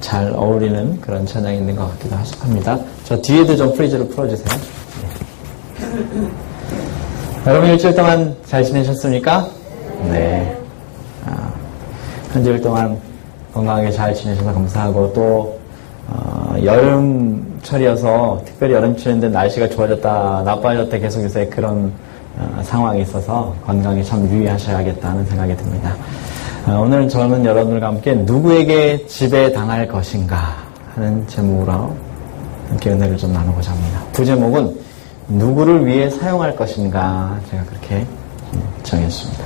잘 어울리는 그런 찬양이 있는 것 같기도 합니다. 저 뒤에도 좀 프리즈를 풀어주세요. 네. 여러분 일주일 동안 잘 지내셨습니까? 네. 한 주일 동안 건강하게 잘 지내셔서 감사하고 또 여름철이어서 특별히 여름철인데 날씨가 좋아졌다 나빠졌다 계속 요새 그런 상황이 있어서 건강에 참 유의하셔야겠다는 생각이 듭니다. 오늘 저는 여러분들과 함께 누구에게 지배당할 것인가 하는 제목으로 함께 은혜를 좀 나누고자 합니다. 부제목은 누구를 위해 사용할 것인가 제가 그렇게 정했습니다.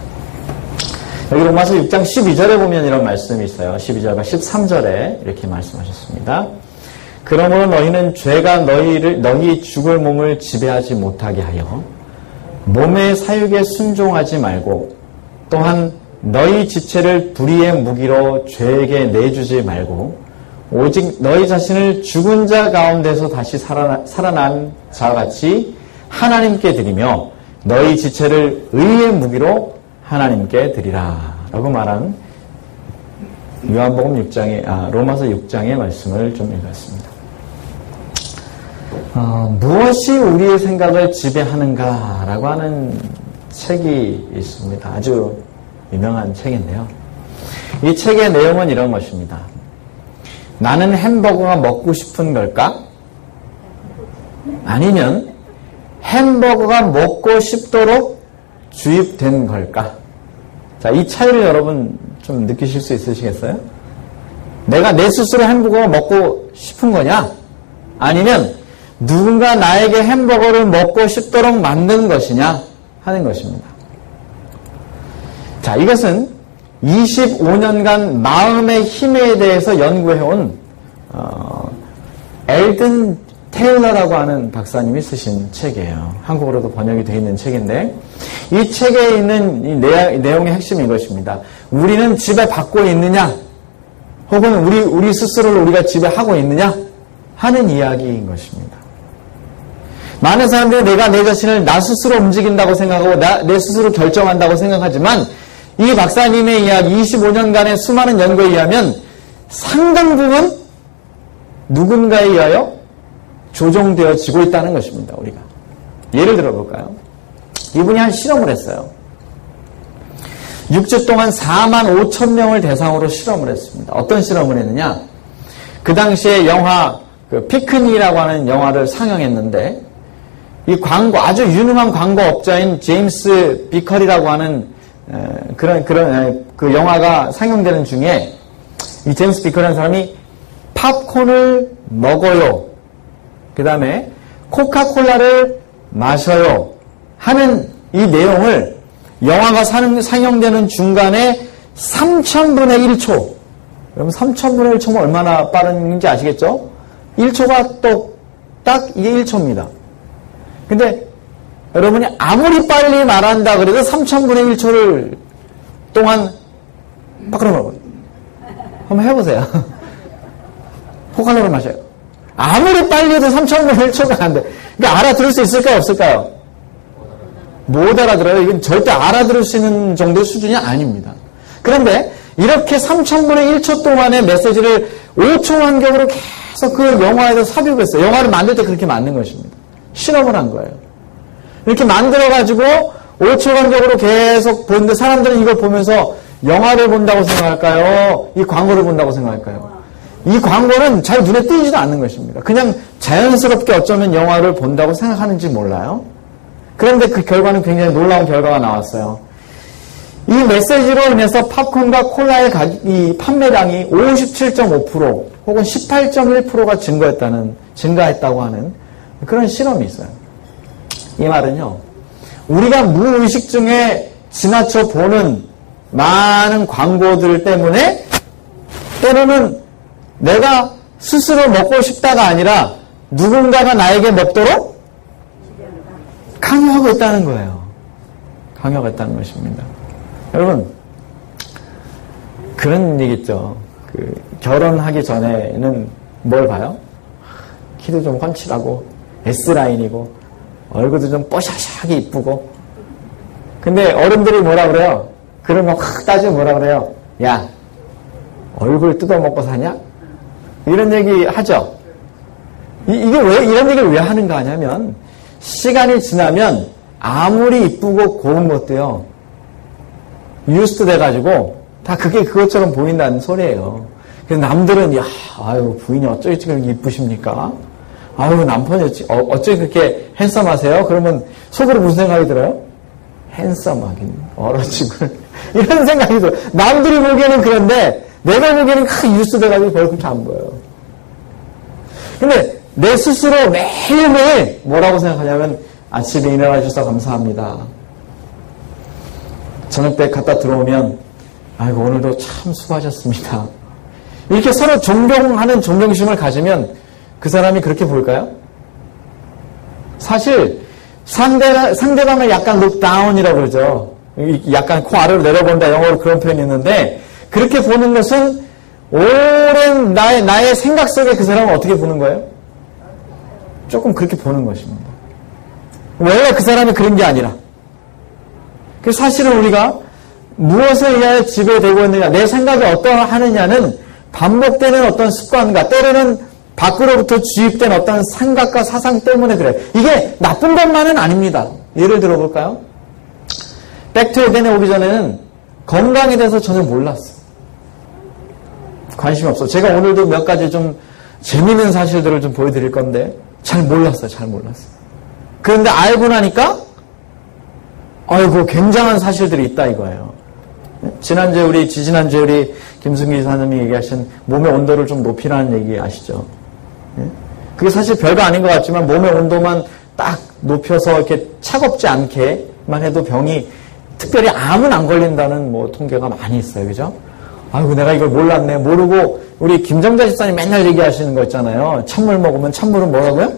여기 로마서 6장 12절에 보면 이런 말씀이 있어요. 12절과 13절에 이렇게 말씀하셨습니다. 그러므로 너희는 죄가 너희 죽을 몸을 지배하지 못하게 하여 몸의 사육에 순종하지 말고 또한 너희 지체를 불의의 무기로 죄에게 내주지 말고 오직 너희 자신을 죽은 자 가운데서 다시 살아난 자와 같이 하나님께 드리며 너희 지체를 의의 무기로 하나님께 드리라 라고 말한 요한복음 6장의 로마서 6장의 말씀을 좀 읽었습니다. 무엇이 우리의 생각을 지배하는가 라고 하는 책이 있습니다. 아주 유명한 책인데요. 이 책의 내용은 이런 것입니다. 나는 햄버거가 먹고 싶은 걸까? 아니면 햄버거가 먹고 싶도록 주입된 걸까? 자, 이 차이를 여러분 좀 느끼실 수 있으시겠어요? 내가 내 스스로 햄버거가 먹고 싶은 거냐? 아니면 누군가 나에게 햄버거를 먹고 싶도록 만든 것이냐? 하는 것입니다. 자, 이것은 25년간 마음의 힘에 대해서 연구해온 엘든 테일러라고 하는 박사님이 쓰신 책이에요. 한국어로도 번역이 되어 있는 책인데 이 책에 있는 이 내용의 핵심이 이것입니다. 우리는 지배받고 있느냐 혹은 우리 스스로를 우리가 지배하고 있느냐 하는 이야기인 것입니다. 많은 사람들이 내가 내 자신을 나 스스로 움직인다고 생각하고 내 스스로 결정한다고 생각하지만 이 박사님의 이야기 25년간의 수많은 연구에 의하면 상당 부분 누군가에 의하여 조종되어지고 있다는 것입니다. 우리가 예를 들어볼까요? 이분이 한 실험을 했어요. 6주 동안 4만 5천 명을 대상으로 실험을 했습니다. 어떤 실험을 했느냐? 그 당시에 영화 피크닉이라고 하는 영화를 상영했는데 이 광고 아주 유능한 광고업자인 제임스 비컬이라고 하는 그 영화가 상영되는 중에 이 제임스 비컬이라는 사람이 팝콘을 먹어요. 그 다음에 코카콜라를 마셔요. 하는 이 내용을 영화가 상영되는 중간에 3000분의 1초. 여러분 3000분의 1초면 얼마나 빠른지 아시겠죠? 1초가 또 딱 이게 1초입니다. 근데 여러분이 아무리 빨리 말한다 그래도 3000분의 1초를 동안 빠끄러먹어요. 한번 해보세요. 코카콜라를 마셔요. 아무리 빨리 해도 3000분의 1초가 안 돼. 그러니까 알아들을 수 있을까요? 없을까요? 못 알아들어요. 이건 절대 알아들을 수 있는 정도의 수준이 아닙니다. 그런데 이렇게 3000분의 1초 동안의 메시지를 5초 간격으로 계속 그 영화에서 삽입을 했어요. 영화를 만들 때 그렇게 만든 것입니다. 실험을 한 거예요. 이렇게 만들어가지고 5초 간격으로 계속 보는데 사람들은 이걸 보면서 영화를 본다고 생각할까요? 이 광고를 본다고 생각할까요? 이 광고는 잘 눈에 띄지도 않는 것입니다. 그냥 자연스럽게 어쩌면 영화를 본다고 생각하는지 몰라요. 그런데 그 결과는 굉장히 놀라운 결과가 나왔어요. 이 메시지로 인해서 팝콘과 콜라의 이 판매량이 57.5% 혹은 18.1%가 증가했다고 하는 그런 실험이 있어요. 이 말은요, 우리가 무의식 중에 지나쳐 보는 많은 광고들 때문에 때로는 내가 스스로 먹고 싶다가 아니라 누군가가 나에게 먹도록 강요하고 있다는 거예요. 강요하고 있다는 것입니다. 여러분, 그런 얘기 있죠. 결혼하기 전에는 뭘 봐요? 키도 좀 훤칠하고 S라인이고 얼굴도 좀 뽀샤샤하게 이쁘고. 근데 어른들이 뭐라 그래요? 그런 거 확 따지면 뭐라 그래요? 야, 얼굴 뜯어먹고 사냐? 이런 얘기 하죠. 이게 왜, 이런 얘기를 왜 하는가 하냐면, 시간이 지나면 아무리 이쁘고 고운 것도요, 유스트 돼가지고, 다 그게 그것처럼 보인다는 소리예요. 그래서 남들은, 야, 아유, 부인이 어쩌지 그렇게 이쁘십니까? 아유, 남편이 어쩌지 그렇게 핸섬하세요? 그러면 속으로 무슨 생각이 들어요? 핸섬하긴, 얼어지고. 이런 생각이 들어요. 남들이 보기에는 그런데, 내가 보기에는 유스트 돼가지고 별로 그렇게 안 보여요. 근데, 내 스스로 매일매일 뭐라고 생각하냐면, 아침에 일어나 주셔서 감사합니다. 저녁 때 갔다 들어오면, 아이고, 오늘도 참 수고하셨습니다. 이렇게 서로 존경하는 존경심을 가지면 그 사람이 그렇게 볼까요? 사실, 상대방을 약간 look down이라고 그러죠. 약간 코 아래로 내려본다, 영어로 그런 표현이 있는데, 그렇게 보는 것은 오랜 나의 생각 속에 그 사람을 어떻게 보는 거예요? 조금 그렇게 보는 것입니다. 원래 그 사람이 그런 게 아니라. 그래서 사실은 우리가 무엇에 의하여 지배되고 있느냐, 내 생각이 어떠하느냐는 반복되는 어떤 습관과 때로는 밖으로부터 주입된 어떤 생각과 사상 때문에 그래요. 이게 나쁜 것만은 아닙니다. 예를 들어볼까요? 백투에덴에 오기 전에는 건강에 대해서 전혀 몰랐어요. 관심이 없어. 제가 오늘도 몇 가지 좀 재미있는 사실들을 좀 보여드릴 건데 잘 몰랐어요. 그런데 알고 나니까 아이고 굉장한 사실들이 있다 이거예요. 지지난주에 우리 김승기 사님이 얘기하신 몸의 온도를 좀 높이라는 얘기 아시죠? 그게 사실 별거 아닌 것 같지만 몸의 온도만 딱 높여서 이렇게 차갑지 않게만 해도 병이 특별히 암은 안 걸린다는 뭐 통계가 많이 있어요. 그죠? 아이고 내가 이걸 몰랐네. 모르고 우리 김정자 집사님 맨날 얘기하시는 거 있잖아요. 찬물 먹으면 찬물은 뭐라고요?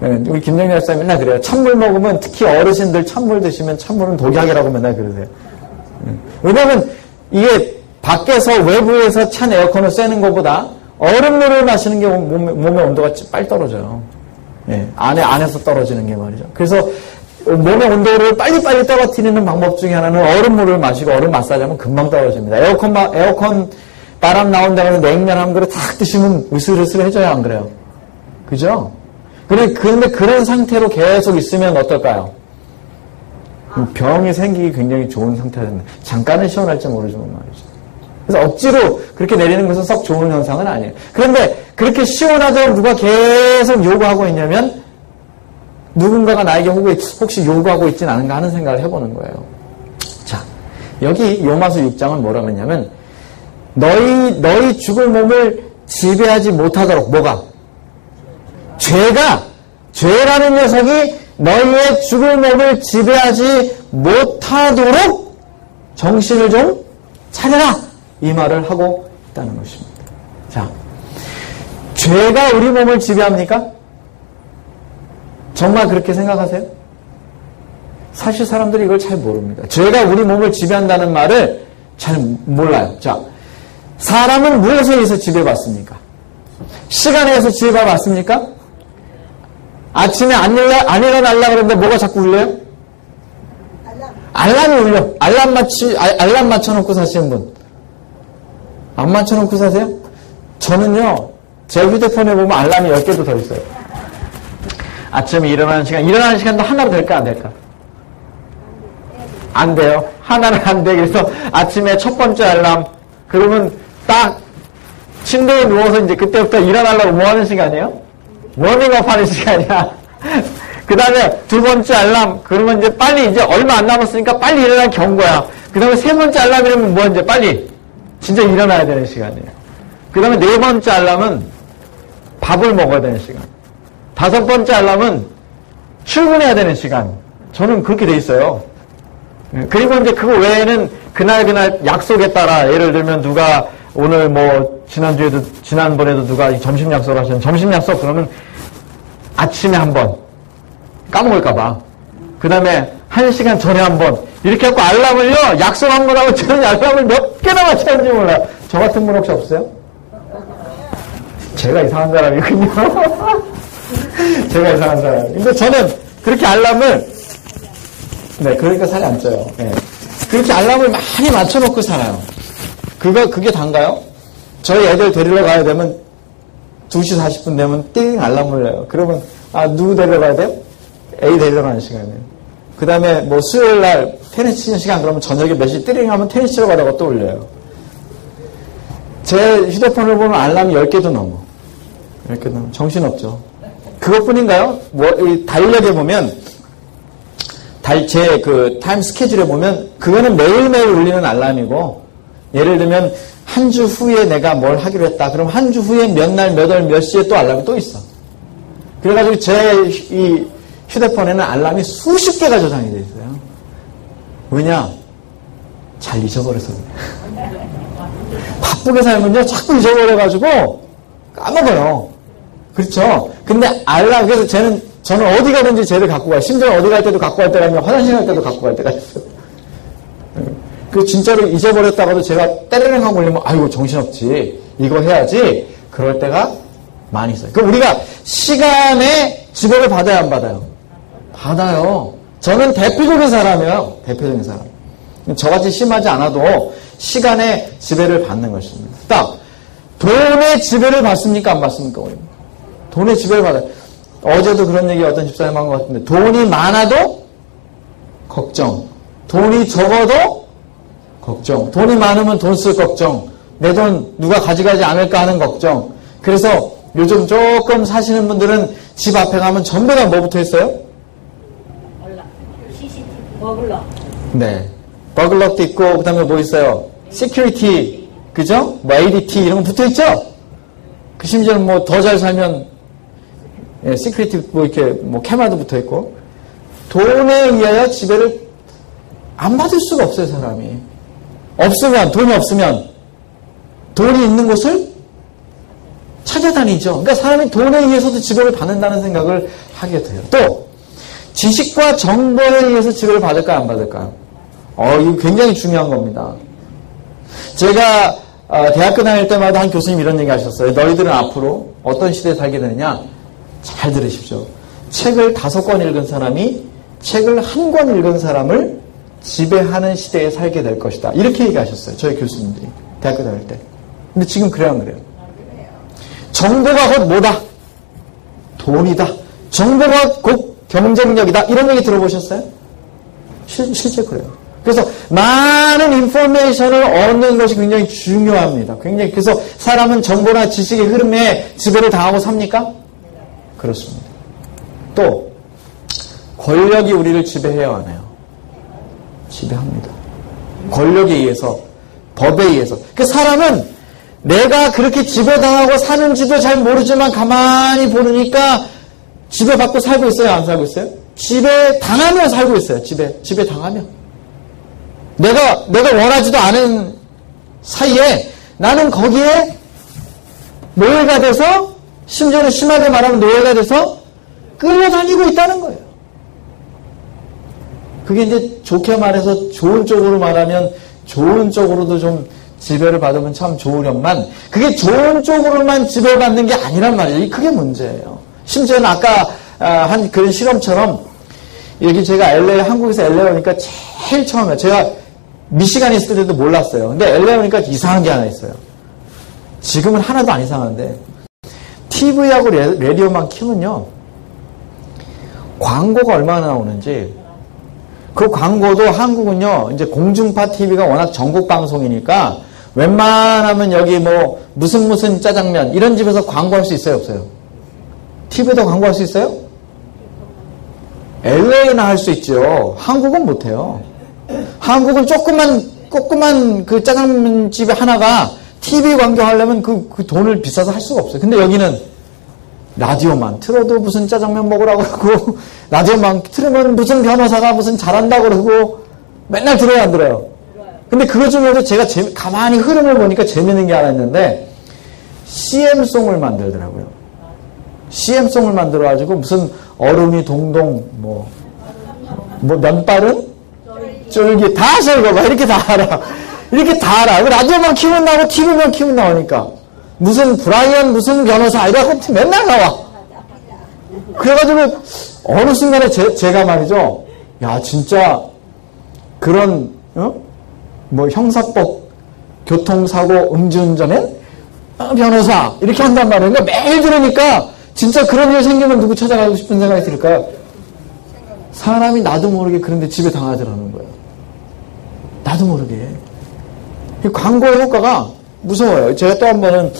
우리 김정자 집사님 맨날 그래요. 찬물 먹으면 특히 어르신들 찬물 드시면 찬물은 독약이라고 맨날 그러세요. 왜냐하면 이게 밖에서 외부에서 찬 에어컨을 쐬는 것보다 얼음물을 마시는 게 몸의 온도가 빨리 떨어져요. 예, 안에서 떨어지는 게 말이죠. 그래서 몸의 온도를 빨리빨리 떨어뜨리는 방법 중에 하나는 얼음물을 마시고 얼음 마사지하면 금방 떨어집니다. 에어컨 바람 나온다고 해서 냉면 한 그릇 탁 드시면 으슬으슬해져야 안 그래요? 그죠? 그런데 그런 상태로 계속 있으면 어떨까요? 병이 생기기 굉장히 좋은 상태가 됩니다. 잠깐은 시원할지 모르지만 말이죠. 그래서 억지로 그렇게 내리는 것은 썩 좋은 현상은 아니에요. 그런데 그렇게 시원하도록 누가 계속 요구하고 있냐면 누군가가 나에게 혹시 요구하고 있진 않은가 하는 생각을 해보는 거예요. 자, 여기 요마수 6장은 뭐라고 했냐면 너희 죽을 몸을 지배하지 못하도록 뭐가? 죄라는 녀석이 너희의 죽을 몸을 지배하지 못하도록 정신을 좀 차려라! 이 말을 하고 있다는 것입니다. 자, 죄가 우리 몸을 지배합니까? 정말 그렇게 생각하세요? 사실 사람들이 이걸 잘 모릅니다. 죄가 우리 몸을 지배한다는 말을 잘 몰라요. 자, 사람은 무엇에 의해서 지배받습니까? 시간에 의해서 지배받습니까? 아침에 안 일어나려고 그러는데 뭐가 자꾸 울려요? 알람이 울려. 알람 맞춰놓고 사시는 분. 안 맞춰놓고 사세요? 저는요, 제 휴대폰에 보면 알람이 10개도 더 있어요. 아침에 일어나는 시간도 하나로 될까, 안 될까? 안 돼요. 하나는 안 돼. 그래서 아침에 첫 번째 알람, 그러면 딱 침대에 누워서 이제 그때부터 일어나려고 뭐 하는 시간이에요? 워밍업 하는 시간이야. 그 다음에 두 번째 알람, 그러면 이제 빨리 이제 얼마 안 남았으니까 빨리 일어날 경고야. 그 다음에 세 번째 알람이라면 뭐 이제 빨리 진짜 일어나야 되는 시간이에요. 그 다음에 네 번째 알람은 밥을 먹어야 되는 시간. 다섯 번째 알람은 출근해야 되는 시간. 저는 그렇게 돼 있어요. 그리고 이제 그거 외에는 그날 약속에 따라 예를 들면 누가 오늘 뭐 지난번에도 누가 점심 약속을 하셨는데 점심 약속 그러면 아침에 한 번 까먹을까봐 그 다음에 1시간 전에 한 번 이렇게 하고 알람을요 약속한 거라고 저는 알람을 몇 개나 맞췄는지 몰라요. 저 같은 분 혹시 없어요? 제가 이상한 사람이군요. 제가 이상한 사람. 근데 저는 그렇게 알람을 그러니까 살이 안 쪄요. 네. 그렇게 알람을 많이 맞춰놓고 살아요. 그게 단가요? 저희 애들 데리러 가야 되면 2시 40분 되면 띵 알람을 울려요. 그러면 누구 데리러 가야 돼요? A 데리러 가는 시간이에요. 그 다음에 뭐 수요일 날 테니스 치는 시간 그러면 저녁에 몇 시 띠링 하면 테니스 치러 가다가 또 울려요. 제 휴대폰을 보면 알람이 10개도 넘어. 10개도 넘어. 정신없죠. 그것뿐인가요? 이 달력에 보면 제 그 타임 스케줄에 보면 그거는 매일매일 울리는 알람이고, 예를 들면 한 주 후에 내가 뭘 하기로 했다. 그럼 한 주 후에 몇 날, 몇 월, 몇 시에 또 알람이 또 있어. 그래가지고 제 이 휴대폰에는 알람이 수십 개가 저장이 돼 있어요. 왜냐? 잘 잊어버려서 그래. 바쁘게 살면요, 자꾸 잊어버려가지고 까먹어요. 그렇죠? 근데 알람, 그래서 저는 어디 가든지 쟤를 갖고 가요. 심지어 어디 갈 때도 갖고 갈 때가 아니라 화장실 갈 때도 갖고 갈 때가 있어요. 그 진짜로 잊어버렸다가도 제가 때르릉 하고 올리면 아이고 정신없지. 이거 해야지. 그럴 때가 많이 있어요. 그럼 우리가 시간에 지배를 받아야 안 받아요? 받아요. 저는 대표적인 사람이에요. 대표적인 사람. 저같이 심하지 않아도 시간에 지배를 받는 것입니다. 딱 돈의 지배를 받습니까? 안 받습니까? 돈의 지배를 받아요. 어제도 그런 얘기 어떤 집사님 한 것 같은데, 돈이 많아도 걱정, 돈이 적어도 걱정, 돈이 많으면 돈 쓸 걱정, 내 돈 누가 가져가지 않을까 하는 걱정. 그래서 요즘 조금 사시는 분들은 집 앞에 가면 전부 다 뭐 붙어 있어요? CCTV, 버글러. 네. 버글럭도 있고, 그 다음에 뭐 있어요? 시큐리티, 그죠? 뭐 ADT 이런 거 붙어 있죠? 그 심지어는 뭐 더 잘 살면 시큐리티 뭐 이렇게 뭐 캐마도 붙어 있고, 돈에 의하여 지배를 안 받을 수가 없어요, 사람이. 돈이 없으면 돈이 있는 곳을 찾아다니죠. 그러니까 사람이 돈에 의해서도 지배를 받는다는 생각을 하게 돼요. 또 지식과 정보에 의해서 지배를 받을까요, 안 받을까요? 이거 굉장히 중요한 겁니다. 제가 대학교 다닐 때마다 한 교수님 이런 얘기 하셨어요. 너희들은 앞으로 어떤 시대에 살게 되느냐? 잘 들으십시오. 책을 5권 읽은 사람이 책을 1권 읽은 사람을 지배하는 시대에 살게 될 것이다. 이렇게 얘기하셨어요. 저희 교수님들이. 대학교 다닐 때. 근데 지금 그래야 안 그래요? 정보가 곧 뭐다? 돈이다. 정보가 곧 경쟁력이다. 이런 얘기 들어보셨어요? 실제 그래요. 그래서 많은 인포메이션을 얻는 것이 굉장히 중요합니다. 굉장히. 그래서 사람은 정보나 지식의 흐름에 지배를 당하고 삽니까? 그렇습니다. 또 권력이 우리를 지배해야 하나요? 지배합니다. 권력에 의해서, 법에 의해서. 그 사람은 내가 그렇게 지배당하고 사는지도 잘 모르지만 가만히 보니까 지배받고 살고 있어요? 안 살고 있어요? 지배당하며 살고 있어요. 지배당하며. 내가 원하지도 않은 사이에 나는 거기에 노예가 돼서, 심지어는 심하게 말하면 노예가 돼서 끌려다니고 있다는 거예요. 그게 이제 좋게 말해서 좋은 쪽으로 말하면 좋은 쪽으로도 좀 지배를 받으면 참 좋으련만, 그게 좋은 쪽으로만 지배받는 게 아니란 말이에요. 그게 문제예요. 심지어는 아까 한 그런 실험처럼, 여기 제가 한국에서 LA 오니까 제일 처음에, 제가 미시간에 있을 때도 몰랐어요. 근데 LA 오니까 이상한 게 하나 있어요. 지금은 하나도 안 이상한데, TV하고 라디오만 키면요, 광고가 얼마나 나오는지, 그 광고도 한국은요, 이제 공중파 TV가 워낙 전국 방송이니까 웬만하면 여기 뭐 무슨 짜장면 이런 집에서 광고할 수 있어요, 없어요? TV에도 광고할 수 있어요? LA나 할 수 있죠. 한국은 못해요. 한국은 조그만 그 짜장면 집에 하나가 TV 광고하려면 그 돈을 비싸서 할 수가 없어요. 근데 여기는 라디오만 틀어도 무슨 짜장면 먹으라고 그러고, 라디오만 틀으면 무슨 변호사가 무슨 잘한다고 그러고, 맨날 들어요, 안 들어요? 근데 그것 중에도 제가 가만히 흐름을 보니까 재밌는 게 하나 있는데, CM송을 만들더라고요. CM송을 만들어가지고, 무슨 얼음이 동동, 뭐 면발은? 쫄기, 다 설거봐. 이렇게 다 알아. 이렇게 다 알아. 라디오만 키우면 나오고, TV만 키우면 나오니까. 무슨 브라이언 무슨 변호사 이래갖고 맨날 나와. 그래가지고 어느 순간에 제가 말이죠, 야 진짜 그런 뭐 형사법, 교통사고, 음주운전엔 변호사 이렇게 한단 말이에요. 그러니까 매일 들으니까 진짜 그런 일 생기면 누구 찾아가고 싶은 생각이 들을까요? 사람이 나도 모르게 그런데 집에 당하더라는 거예요. 나도 모르게. 이 광고의 효과가 무서워요. 제가 또 한 번은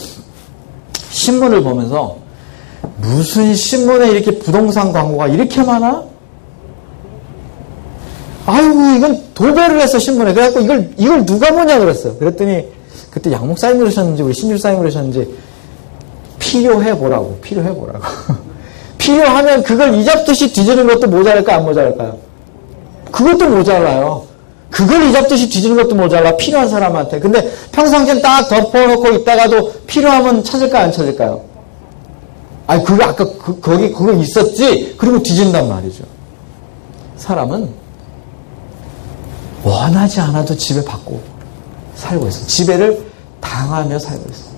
신문을 보면서 무슨 신문에 이렇게 부동산 광고가 이렇게 많아? 아이고 이건 도배를 했어 신문에. 그래갖고 이걸 누가 보냐 그랬어요. 그랬더니 그때 양 목사님 그러셨는지 우리 신집사님 그러셨는지 필요해보라고. 필요하면 그걸 이잡듯이 뒤지는 것도 모자랄까 안 모자랄까요? 그것도 모자라요. 그걸 이잡듯이 뒤지는 것도 모자라. 필요한 사람한테. 근데 평상시엔 딱 덮어놓고 있다가도 필요하면 찾을까요 안 찾을까요? 아니 그거 아까 거기 그거 있었지? 그리고 뒤진단 말이죠. 사람은 원하지 않아도 지배받고 살고 있어요. 지배를 당하며 살고 있어요.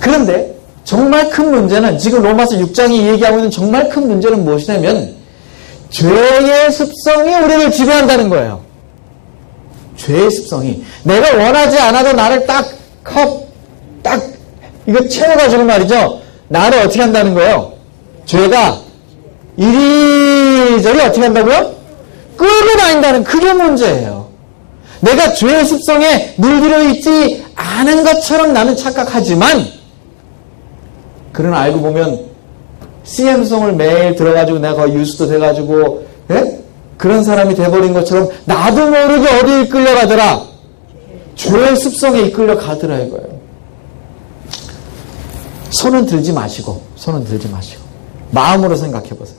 그런데 정말 큰 문제는 지금 로마서 6장이 얘기하고 있는 정말 큰 문제는 무엇이냐면 죄의 습성이 우리를 지배한다는 거예요. 죄의 습성이 내가 원하지 않아도 나를 딱 이거 채워가지고 말이죠. 나를 어떻게 한다는 거예요? 죄가 이리저리 어떻게 한다고요? 끌고 다닌다는 그게 문제예요. 내가 죄의 습성에 물들어 있지 않은 것처럼 나는 착각하지만 그러나 알고 보면 CM송을 매일 들어가지고 내가 거의 유수도 돼가지고 그런 사람이 돼버린 것처럼 나도 모르게 어디에 이끌려가더라? 죄의 습성에 이끌려가더라 이거예요. 손은 들지 마시고 마음으로 생각해 보세요.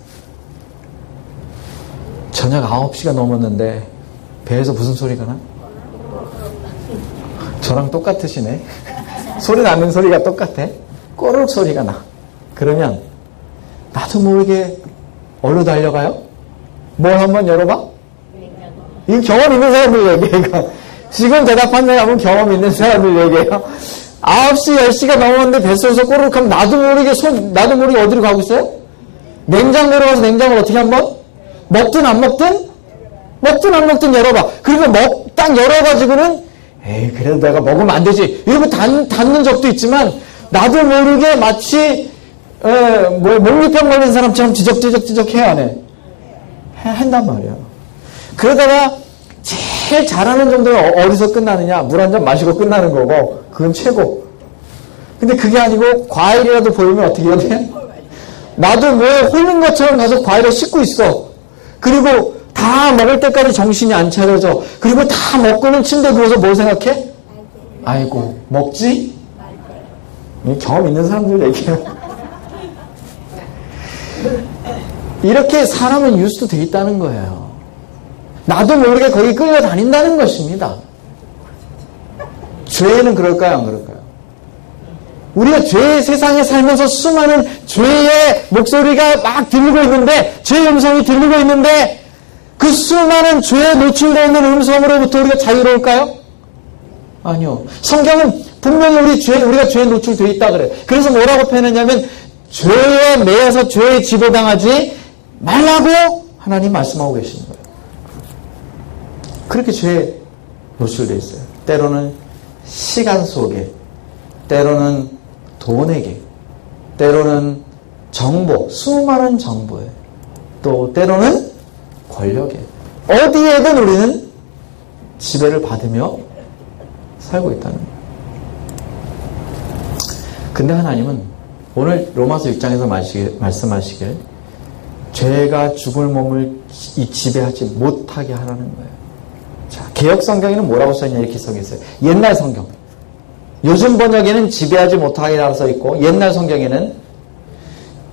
저녁 9시가 넘었는데 배에서 무슨 소리가 나? 저랑 똑같으시네. 소리 나는 소리가 똑같아. 꼬르륵 소리가 나. 그러면 나도 모르게 어디로 달려가요? 뭘 한번 열어봐? 이 경험 있는 사람들 얘기해요. 지금 대답한 사람은 경험 있는 사람들 얘기해요. 9시, 10시가 넘었는데 뱃속에서 꼬르륵 하면 나도 모르게 어디로 가고 있어요? 냉장고로 가서 냉장고를 어떻게 한번? 먹든 안 먹든 열어봐. 그리고 딱 열어가지고는 에이 그래도 내가 먹으면 안 되지 이러고 닫는 적도 있지만 나도 모르게 마치 목리병 걸린 사람처럼 지적지적 해야 안 해? 한단 말이야. 그러다가 제일 잘하는 정도는 어디서 끝나느냐? 물 한 잔 마시고 끝나는 거고 그건 최고. 근데 그게 아니고 과일이라도 보이면 어떻게 해야 돼? 나도 뭐 홀린 것처럼 가서 과일을 씻고 있어. 그리고 다 먹을 때까지 정신이 안 차려져. 그리고 다 먹고는 침대에 누워서 뭘 생각해? 아이고 먹지? 경험 있는 사람들 얘기해요. 이렇게 사람은 유수도 돼 있다는 거예요. 나도 모르게 거기 끌려다닌다는 것입니다. 죄는 그럴까요 안 그럴까요? 우리가 죄의 세상에 살면서 수많은 죄의 목소리가 막 들리고 있는데 죄의 음성이 들리고 있는데 그 수많은 죄에 노출되어 있는 음성으로부터 우리가 자유로울까요? 아니요. 성경은 분명히 우리가 죄에 노출되어 있다 그래요. 그래서 뭐라고 표현했냐면 죄에 매여서 죄에 지배당하지 말라고 하나님 말씀하고 계시는 거예요. 그렇게 죄에 노출되어 있어요. 때로는 시간 속에, 때로는 돈에게, 때로는 정보, 수많은 정보에, 또 때로는 권력에, 어디에든 우리는 지배를 받으며 살고 있다는 거예요. 근데 하나님은 오늘 로마서 6장에서 말씀하시길 죄가 죽을 몸을 지배하지 못하게 하라는 거예요. 자, 개역 성경에는 뭐라고 써있냐 이렇게 써 있어요. 옛날 성경. 요즘 번역에는 지배하지 못하게 라고 써 있고 옛날 성경에는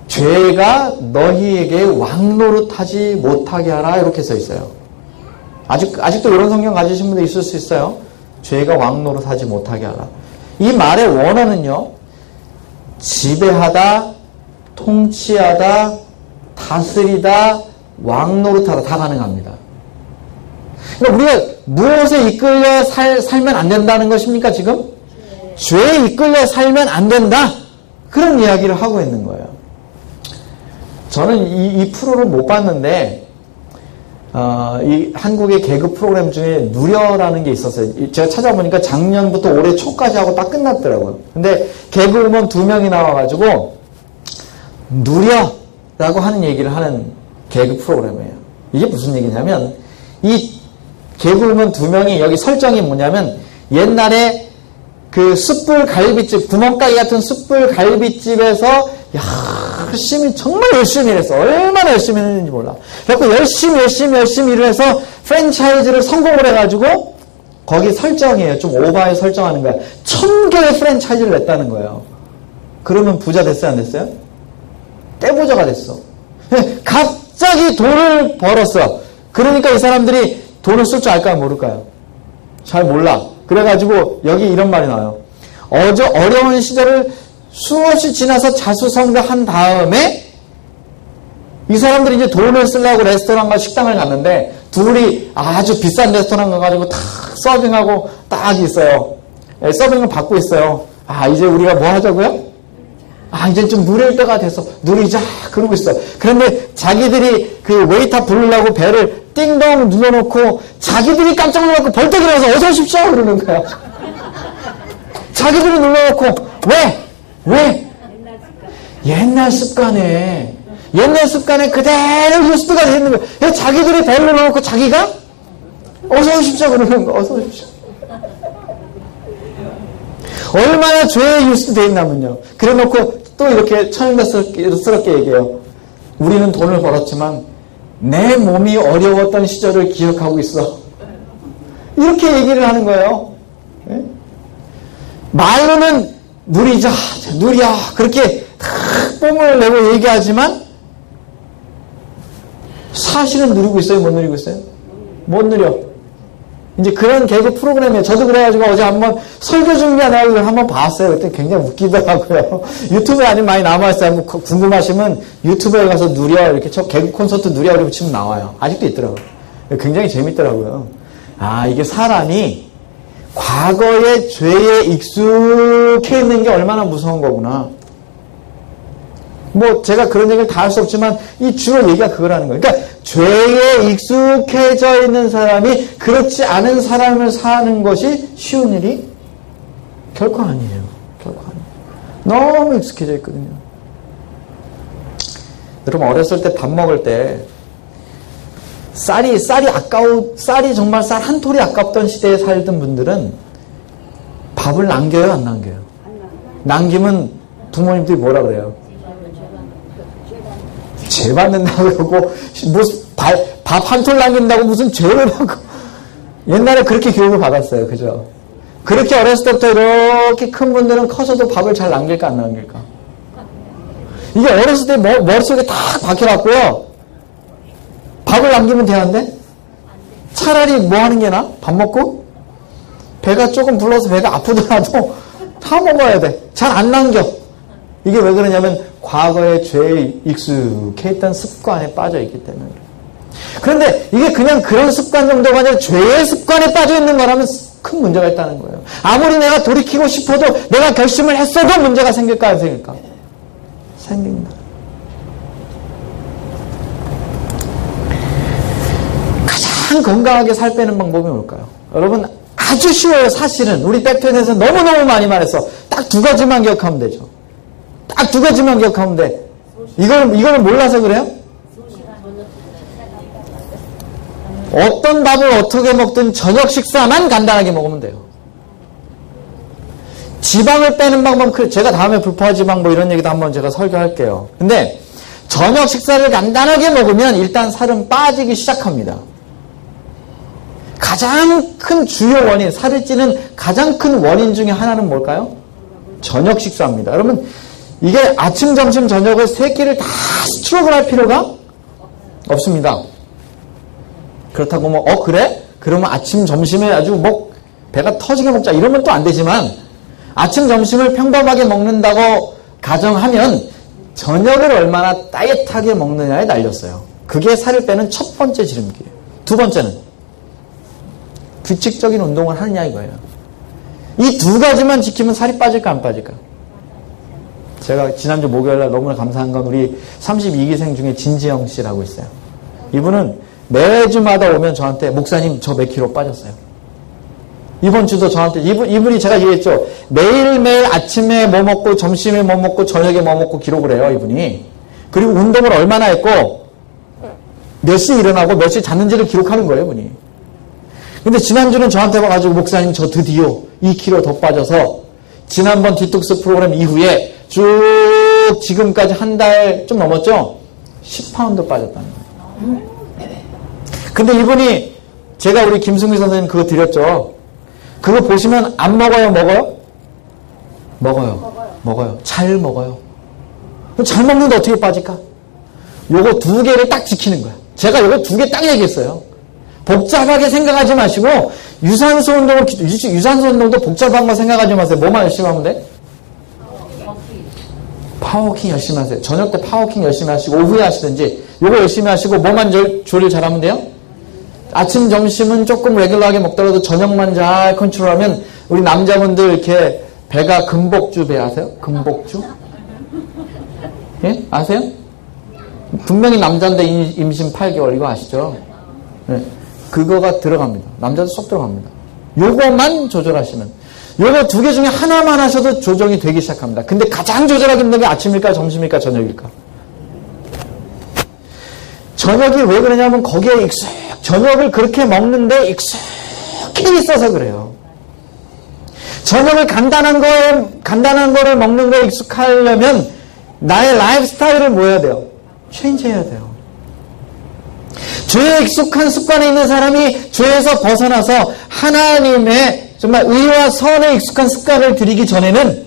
죄가 너희에게 왕노릇하지 못하게 하라 이렇게 써 있어요. 아직도 이런 성경 가지신 분도 있을 수 있어요. 죄가 왕노릇하지 못하게 하라. 이 말의 원어는요. 지배하다, 통치하다, 다스리다, 왕노릇하다 다 가능합니다. 그러니까 우리가 무엇에 이끌려 살면 안 된다는 것입니까 지금? 죄에 이끌려 살면 안 된다. 그런 이야기를 하고 있는 거예요. 저는 이 프로를 못 봤는데 이 한국의 개그 프로그램 중에 누려라는 게 있었어요. 제가 찾아보니까 작년부터 올해 초까지 하고 딱 끝났더라고요. 근데 개그우먼 2명이 나와가지고 누려라고 하는 얘기를 하는 개그 프로그램이에요. 이게 무슨 얘기냐면 이 개그우먼 2명이 여기 설정이 뭐냐면 옛날에 그 숯불 갈비집, 구멍가게 같은 숯불 갈비집에서 열심히, 정말 열심히 일했어. 얼마나 열심히 했는지 몰라. 그래서 열심히 일을 해서 프랜차이즈를 성공을 해가지고 거기 설정이에요. 좀 오바에 설정하는 거야. 1000개의 프랜차이즈를 냈다는 거예요. 그러면 부자 됐어요? 안 됐어요? 떼부자가 됐어. 갑자기 돈을 벌었어. 그러니까 이 사람들이 돈을 쓸 줄 알까요? 모를까요? 잘 몰라. 그래가지고 여기 이런 말이 나와요. 어려운 시절을 수없이 지나서 자수성가한 다음에 이 사람들이 이제 돈을 쓰려고 레스토랑과 식당을 갔는데 둘이 아주 비싼 레스토랑 가가지고 딱 서빙하고 딱 있어요. 서빙을 받고 있어요. 이제 우리가 뭐 하자고요? 이제 좀 누릴 때가 됐어. 누리자. 그러고 있어. 그런데 자기들이 그 웨이터 부르려고 배를 띵동 눌러놓고 자기들이 깜짝 놀라고 벌떡 일어나서 어서 오십시오. 그러는 거야. 자기들이 눌러놓고 왜? 옛날 습관에 그대로 뉴스가 돼 있는 거야. 자기들이 배를 눌러놓고 자기가 어서 오십시오. 그러는 거야. 어서 오십시오. 얼마나 죄의 뉴스 돼 있나면요. 그래 놓고 또 이렇게 천연스럽게 얘기해요. 우리는 돈을 벌었지만 내 몸이 어려웠던 시절을 기억하고 있어. 이렇게 얘기를 하는 거예요. 네? 말로는 누리자, 누리야. 그렇게 탁 뽕을 내고 얘기하지만 사실은 누리고 있어요? 못 누리고 있어요? 못 누려. 이제 그런 개그 프로그램이에요. 저도 그래가지고 어제 한번 설교 준비하다가 이걸 한번 봤어요. 그때 굉장히 웃기더라고요. 유튜브에 아주 많이 남아있어요. 뭐 궁금하시면 유튜브에 가서 누려 이렇게 저 개그 콘서트 누려 이렇게 치면 나와요. 아직도 있더라고요. 굉장히 재밌더라고요. 이게 사람이 과거의 죄에 익숙해 있는 게 얼마나 무서운 거구나. 뭐 제가 그런 얘기를 다 할 수 없지만 이 주요 얘기가 그거라는 거예요. 그러니까 죄에 익숙해져 있는 사람이 그렇지 않은 삶을 사는 것이 쉬운 일이 결코 아니에요. 결코 아니에요. 너무 익숙해져 있거든요. 여러분 어렸을 때 밥 먹을 때 쌀이 정말 쌀 한 톨이 아깝던 시대에 살던 분들은 밥을 남겨요, 안 남겨요? 남기면 부모님들이 뭐라 그래요? 죄 받는다고 그러고 무슨 밥 한 톨 남긴다고 무슨 죄를 받고 옛날에 그렇게 교육을 받았어요. 그죠? 그렇게 어렸을 때부터 이렇게 큰 분들은 커서도 밥을 잘 남길까 안 남길까? 이게 어렸을 때 머릿속에 딱 박혀갖고요. 밥을 남기면 되는데 차라리 뭐 하는 게 나아? 밥 먹고 배가 조금 불러서 배가 아프더라도 다 먹어야 돼. 잘 안 남겨. 이게 왜 그러냐면 과거의 죄에 익숙해 있던 습관에 빠져 있기 때문에. 그런데 이게 그냥 그런 습관 정도가 아니라 죄의 습관에 빠져 있는 거라면 큰 문제가 있다는 거예요. 아무리 내가 돌이키고 싶어도 내가 결심을 했어도 문제가 생길까 안 생길까? 생깁니다. 가장 건강하게 살 빼는 방법이 뭘까요? 여러분 아주 쉬워요. 사실은 우리 백편에서 너무너무 많이 말했어. 딱 두 가지만 기억하면 되죠. 딱 두 가지만 기억하면 돼. 이걸 몰라서 그래요? 어떤 밥을 어떻게 먹든 저녁 식사만 간단하게 먹으면 돼요. 지방을 빼는 방법, 제가 다음에 불포화지방 뭐 이런 얘기도 한번 제가 설교할게요. 근데 저녁 식사를 간단하게 먹으면 일단 살은 빠지기 시작합니다. 가장 큰 주요 원인, 살을 찌는 가장 큰 원인 중에 하나는 뭘까요? 저녁 식사입니다. 여러분 이게 아침, 점심, 저녁을 세 끼를 다 스트로크를 할 필요가 없습니다. 그렇다고 뭐 그래? 그러면 아침, 점심에 아주 배가 터지게 먹자 이러면 또 안 되지만 아침, 점심을 평범하게 먹는다고 가정하면 저녁을 얼마나 다이어트하게 먹느냐에 달렸어요. 그게 살을 빼는 첫 번째 지름길이에요. 두 번째는 규칙적인 운동을 하느냐 이거예요. 이 두 가지만 지키면 살이 빠질까 안 빠질까? 제가 지난주 목요일날 너무나 감사한 건 우리 32기생 중에 진지영 씨라고 있어요. 이분은 매주마다 오면 저한테 목사님 저 몇 킬로 빠졌어요. 이번 주도 저한테 이분이 제가 얘기했죠. 매일매일 아침에 뭐 먹고 점심에 뭐 먹고 저녁에 뭐 먹고 기록을 해요. 이분이. 그리고 운동을 얼마나 했고 몇 시에 일어나고 몇 시에 잤는지를 기록하는 거예요. 이분이. 근데 지난주는 저한테 와가지고 목사님 저 드디어 2kg 더 빠져서 지난번 디톡스 프로그램 이후에 쭉 지금까지 한 달 좀 넘었죠? 10파운드 빠졌다는 거예요. 근데 이분이 제가 우리 김승미 선생님 그거 드렸죠. 그거 보시면 안 먹어요? 먹어요? 먹어요. 잘 먹어요. 잘 먹는데 어떻게 빠질까? 요거 2개를 딱 지키는 거야. 제가 요거 2개 딱 얘기했어요. 복잡하게 생각하지 마시고 유산소 운동도 복잡한 거 생각하지 마세요. 뭐만 열심히 하면 돼? 파워워킹 열심히 하세요. 저녁 때 파워워킹 열심히 하시고 오후에 하시든지 요거 열심히 하시고 뭐만 조리를 잘하면 돼요? 아침 점심은 조금 레귤러하게 먹더라도 저녁만 잘 컨트롤하면 우리 남자분들 이렇게 배가 금복주 배 아세요? 금복주? 예? 아세요? 분명히 남자인데 임신 8개월 이거 아시죠? 네. 그거가 들어갑니다. 남자도 쏙 들어갑니다. 요거만 조절하시면 요거 2개 중에 하나만 하셔도 조정이 되기 시작합니다. 근데 가장 조절하기 힘든 게 아침일까 점심일까 저녁일까? 저녁이 왜 그러냐면 거기에 저녁을 그렇게 먹는데 익숙해 있어서 그래요. 저녁을 간단한 거를 먹는 거에 익숙하려면 나의 라이프 스타일을 뭐 해야 돼요? 체인지 해야 돼요. 죄에 익숙한 습관에 있는 사람이 죄에서 벗어나서 하나님의 정말 의와 선에 익숙한 습관을 들이기 전에는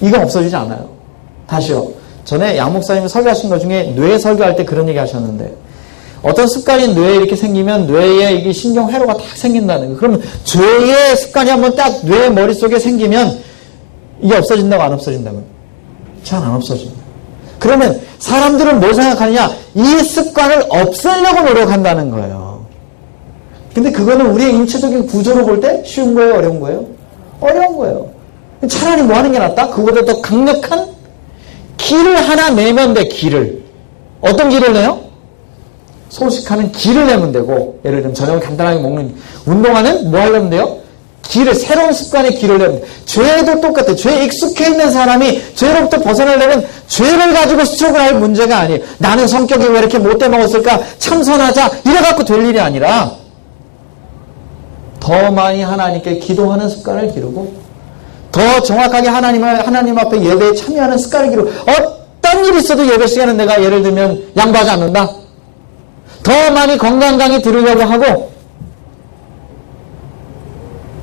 이건 없어지지 않아요. 다시요. 전에 양 목사님이 설교하신 것 중에 뇌 설교할 때 그런 얘기 하셨는데 어떤 습관이 뇌에 이렇게 생기면 뇌에 이게 신경 회로가 딱 생긴다는 거예요. 그러면 죄의 습관이 한번 딱 뇌 머릿속에 생기면 이게 없어진다고 안 없어진다고요? 잘 안 없어집니다. 그러면 사람들은 뭘 생각하느냐? 이 습관을 없애려고 노력한다는 거예요. 근데 그거는 우리의 인체적인 구조로 볼 때 쉬운 거예요? 어려운 거예요? 어려운 거예요. 차라리 뭐 하는 게 낫다? 그거보다 더 강력한 길을 하나 내면 돼, 길을. 어떤 길을 내요? 소식하는 길을 내면 되고, 예를 들면 저녁을 간단하게 먹는, 운동하는 뭐 하려면 돼요? 길을, 새로운 습관의 길을 내면 돼. 죄도 똑같아요. 죄에 익숙해 있는 사람이 죄로부터 벗어나려면 죄를 가지고 스트로크를 할 문제가 아니에요. 나는 성격이 왜 이렇게 못돼 먹었을까? 참선하자. 이래갖고 될 일이 아니라 더 많이 하나님께 기도하는 습관을 기르고 더 정확하게 하나님 앞에 예배에 참여하는 습관을 기르고 어떤 일이 있어도 예배 시간은 내가 예를 들면 양보하지 않는다. 더 많이 건강 강의 들으려고 하고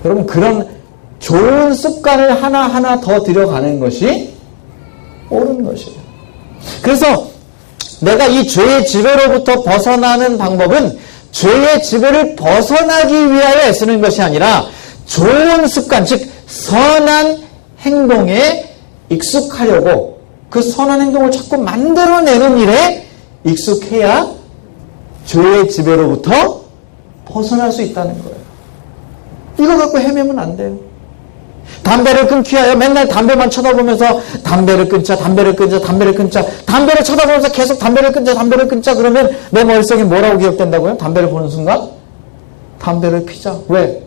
여러분 그런 좋은 습관을 하나하나 더 들여가는 것이 옳은 것이에요. 그래서 내가 이 죄의 지배로부터 벗어나는 방법은 죄의 지배를 벗어나기 위하여 애쓰는 것이 아니라 좋은 습관, 즉 선한 행동에 익숙하려고 그 선한 행동을 자꾸 만들어내는 일에 익숙해야 죄의 지배로부터 벗어날 수 있다는 거예요. 이거 갖고 헤매면 안 돼요. 담배를 끊기 위하여 맨날 담배만 쳐다보면서 담배를 끊자, 담배를 끊자, 담배를 끊자, 담배를 쳐다보면서 계속 담배를 끊자 그러면 내 머릿속에 뭐라고 기억된다고요? 담배를 보는 순간? 담배를 피자. 왜?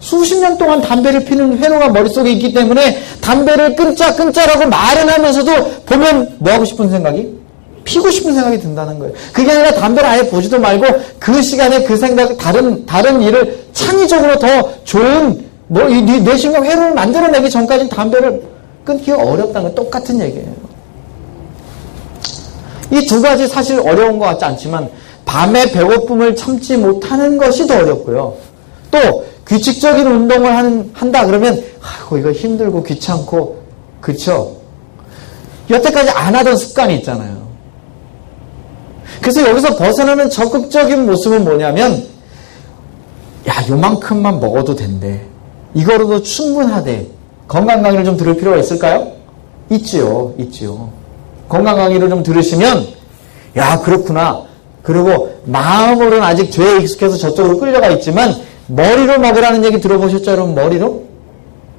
수십 년 동안 담배를 피는 회로가 머릿속에 있기 때문에 담배를 끊자라고 말은 하면서도 보면 뭐 하고 싶은 생각이? 피고 싶은 생각이 든다는 거예요. 그게 아니라 담배를 아예 보지도 말고 그 시간에 그 생각, 다른 일을 창의적으로 더 좋은 뇌 신경 회로를 만들어내기 전까지는 담배를 끊기가 어렵다는 건 똑같은 얘기예요. 이 두 가지 사실 어려운 것 같지 않지만 밤에 배고픔을 참지 못하는 것이 더 어렵고요. 또 규칙적인 운동을 한다 그러면 아이고 이거 힘들고 귀찮고 그쵸? 여태까지 안 하던 습관이 있잖아요. 그래서 여기서 벗어나는 적극적인 모습은 뭐냐면 야 요만큼만 먹어도 된대. 이거로도 충분하대. 건강 강의를 좀 들을 필요가 있을까요? 있지요. 건강 강의를 좀 들으시면 야 그렇구나. 그리고 마음으로는 아직 죄에 익숙해서 저쪽으로 끌려가 있지만 머리로 먹으라는 얘기 들어보셨죠 여러분?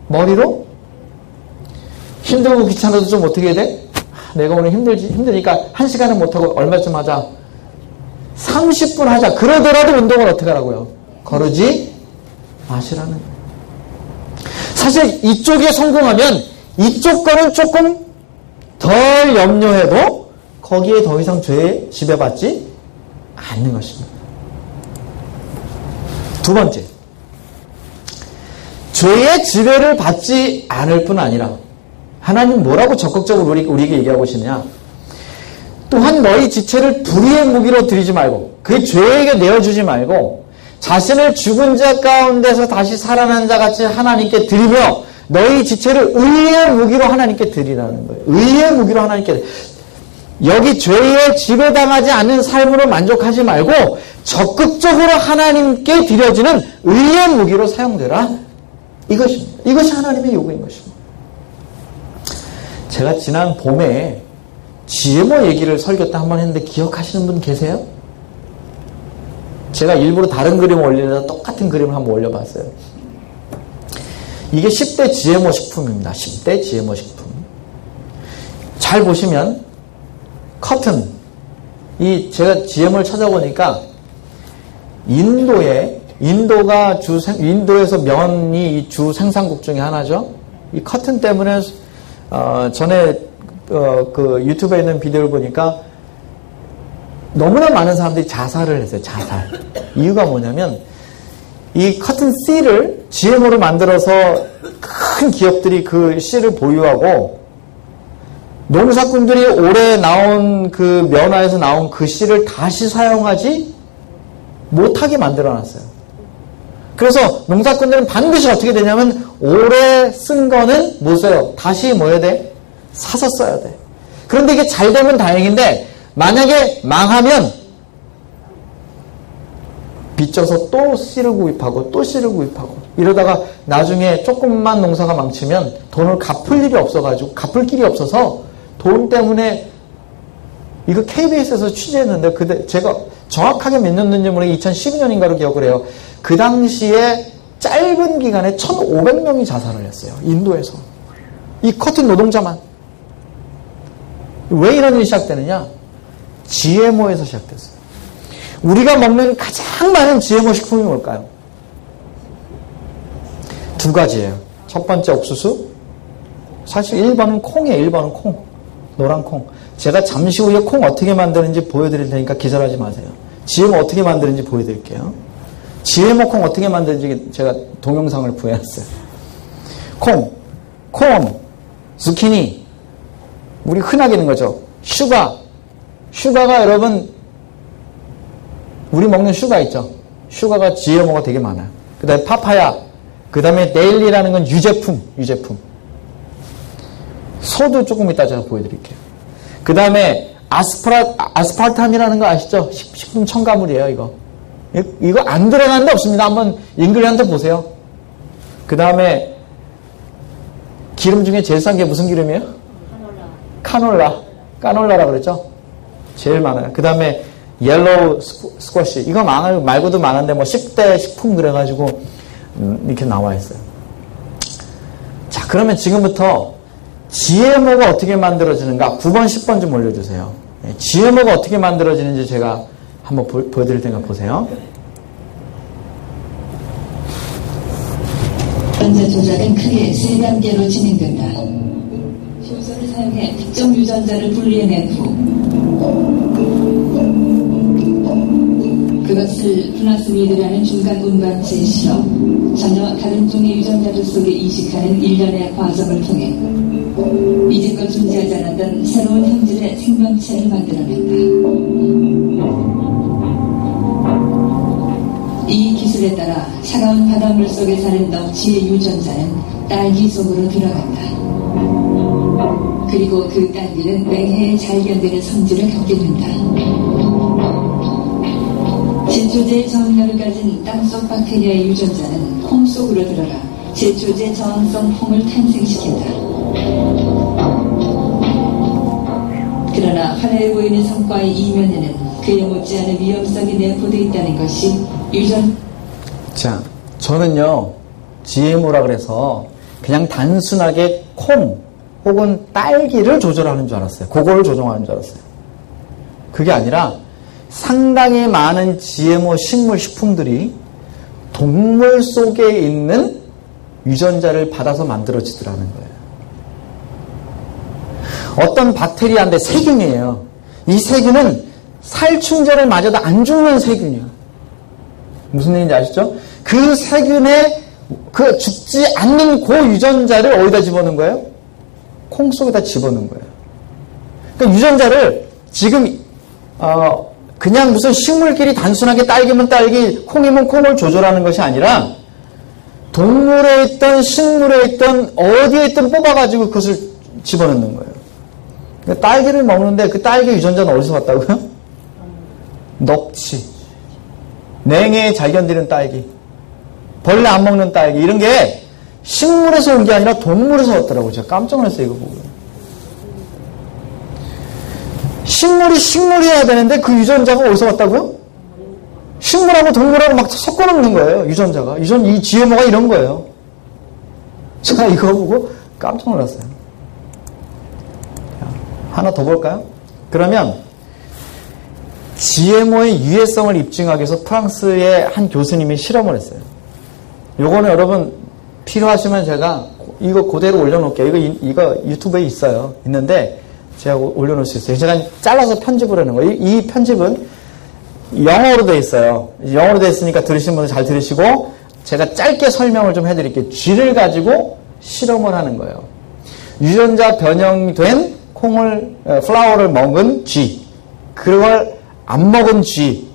머리로? 힘들고 귀찮아도 좀 어떻게 해야 돼? 내가 오늘 힘드니까 1시간은 못하고 얼마쯤 하자? 30분 하자. 그러더라도 운동을 어떻게 하라고요? 거르지 마시라는 거예요. 사실 이쪽에 성공하면 이쪽 거는 조금 덜 염려해도 거기에 더 이상 죄에 지배받지 않는 것입니다. 두 번째, 죄의 지배를 받지 않을 뿐 아니라 하나님 뭐라고 적극적으로 우리에게 얘기하고 계시느냐? 또한 너희 지체를 불의의 무기로 드리지 말고 그 죄에게 내어주지 말고 자신을 죽은 자 가운데서 다시 살아난 자 같이 하나님께 드리며 너희 지체를 의의 무기로 하나님께 드리라는 거예요. 의의 무기로 하나님께. 여기 죄에 지배당하지 않는 삶으로 만족하지 말고 적극적으로 하나님께 드려지는 의의 무기로 사용되라. 이것입니다. 이것이 하나님의 요구인 것입니다. 제가 지난 봄에 GMO 얘기를 설교 때 한 번 했는데 기억하시는 분 계세요? 제가 일부러 다른 그림을 올리려다 똑같은 그림을 한번 올려봤어요. 이게 10대 GMO 식품입니다. 10대 GMO 식품. 잘 보시면 커튼, 제가 GMO를 찾아보니까 인도에서 면이 주 생산국 중에 하나죠. 이 커튼 때문에 전에 그 유튜브에 있는 비디오를 보니까 너무나 많은 사람들이 자살을 했어요. 자살. 이유가 뭐냐면 이 커튼 씨를 GMO로 만들어서 큰 기업들이 그 씨를 보유하고 농사꾼들이 올해 나온 그 면화에서 나온 그 씨를 다시 사용하지 못하게 만들어놨어요. 그래서 농사꾼들은 반드시 어떻게 되냐면 올해 쓴 거는 못 써요. 다시 뭐 해야 돼? 사서 써야 돼. 그런데 이게 잘 되면 다행인데 만약에 망하면 빚져서 또 씨를 구입하고 또 씨를 구입하고 이러다가 나중에 조금만 농사가 망치면 돈을 갚을 일이 없어가지고 갚을 길이 없어서 돈 때문에 이거 KBS에서 취재했는데 그때 제가 정확하게 몇 년 된지 모르겠는데 2012년인가로 기억을 해요. 그 당시에 짧은 기간에 1,500명이 자살을 했어요. 인도에서. 이 커튼 노동자만. 왜 이런 일이 시작되느냐? GMO에서 시작됐어요. 우리가 먹는 가장 많은 GMO 식품이 뭘까요? 두 가지예요. 첫 번째 옥수수. 사실 1번은 콩이에요. 1번은 콩. 노란 콩. 제가 잠시 후에 콩 어떻게 만드는지 보여드릴 테니까 기절하지 마세요. GMO 어떻게 만드는지 보여드릴게요. GMO 콩 어떻게 만드는지 제가 동영상을 구해놨어요. 콩, zucchini. 우리 흔하게 있는 거죠. 슈가가 여러분 우리 먹는 슈가 있죠. 슈가가 GMO가 되게 많아요. 그 다음에 파파야, 그 다음에 데일리라는 건 유제품. 소도 조금 이따 제가 보여드릴게요. 그 다음에 아스파탐이라는 거 아시죠? 식품 첨가물이에요. 이거 안 들어가는 데 없습니다. 한번 인글랜드 보세요. 그 다음에 기름 중에 제일 싼 게 무슨 기름이에요? 카놀라라 그랬죠? 제일 많아요. 그 다음에 옐로우 스쿼시. 이거 말고도 많은데 뭐 10대 식품 그래가지고 이렇게 나와 있어요. 자, 그러면 지금부터 GMO가 어떻게 만들어지는가 9번, 10번 좀 올려주세요. GMO가 어떻게 만들어지는지 제가 한번 보여드릴 테니까 보세요. 유전자 조작은 크게 세 단계로 진행된다. 효소를 사용해 특정 유전자를 분리해낸 후 그것을 플라스미드라는 중간 운반체에 실어 전혀 다른 종의 유전자들 속에 이식하는 일련의 과정을 통해 이제껏 존재하지 않았던 새로운 형질의 생명체를 만들어낸다. 이 기술에 따라 차가운 바닷물 속에 사는 넙치의 유전자는 딸기 속으로 들어간다. 그리고 그 딸기는 맹해에 잘 견디는 성질을 갖게 된다. 제초제의 저항력을 가진 땅속 박테리아의 유전자는 콩 속으로 들어가 제초제 저항성 콩을 탄생시킨다. 그러나 화려해 보이는 성과의 이면에는 그에 못지않은 위험성이 내포되어 있다는 것이 자, 저는요 GMO라 그래서 그냥 단순하게 콩 혹은 딸기를 조절하는 줄 알았어요. 그거를 조정하는 줄 알았어요. 그게 아니라 상당히 많은 GMO 식물 식품들이 동물 속에 있는 유전자를 받아서 만들어지더라는 거예요. 어떤 박테리아인데 세균이에요. 이 세균은 살충제를 맞아도 안 죽는 세균이야. 무슨 얘기인지 아시죠? 그 세균의 그 죽지 않는 그 유전자를 어디다 집어넣은 거예요? 콩 속에다 집어넣은 거예요. 그러니까 유전자를 지금 그냥 무슨 식물끼리 단순하게 딸기면 딸기, 콩이면 콩을 조절하는 것이 아니라 동물에 있던 식물에 있던 어디에 있던 뽑아가지고 그것을 집어넣는 거예요. 그러니까 딸기를 먹는데 그 딸기 유전자는 어디서 왔다고요? 넙치, 냉해에 잘 견디는 딸기, 벌레 안 먹는 딸기, 이런 게 식물에서 온 게 아니라 동물에서 왔더라고요. 제가 깜짝 놀랐어요, 이거 보고. 식물이 식물이어야 되는데 그 유전자가 어디서 왔다고요? 식물하고 동물하고 막 섞어놓는 거예요, 유전자가. 이 GMO가 이런 거예요. 제가 이거 보고 깜짝 놀랐어요. 하나 더 볼까요? 그러면 GMO의 유해성을 입증하기 위해서 프랑스의 한 교수님이 실험을 했어요. 요거는 여러분 필요하시면 제가 이거 그대로 올려놓을게요. 이거 유튜브에 있어요. 있는데 제가 올려놓을 수 있어요. 제가 잘라서 편집을 하는 거예요. 이 편집은 영어로 돼 있어요. 영어로 돼 있으니까 들으신 분들 잘 들으시고 제가 짧게 설명을 좀 해드릴게요. 쥐를 가지고 실험을 하는 거예요. 유전자 변형된 플라워를 먹은 쥐, 그걸 안 먹은 쥐,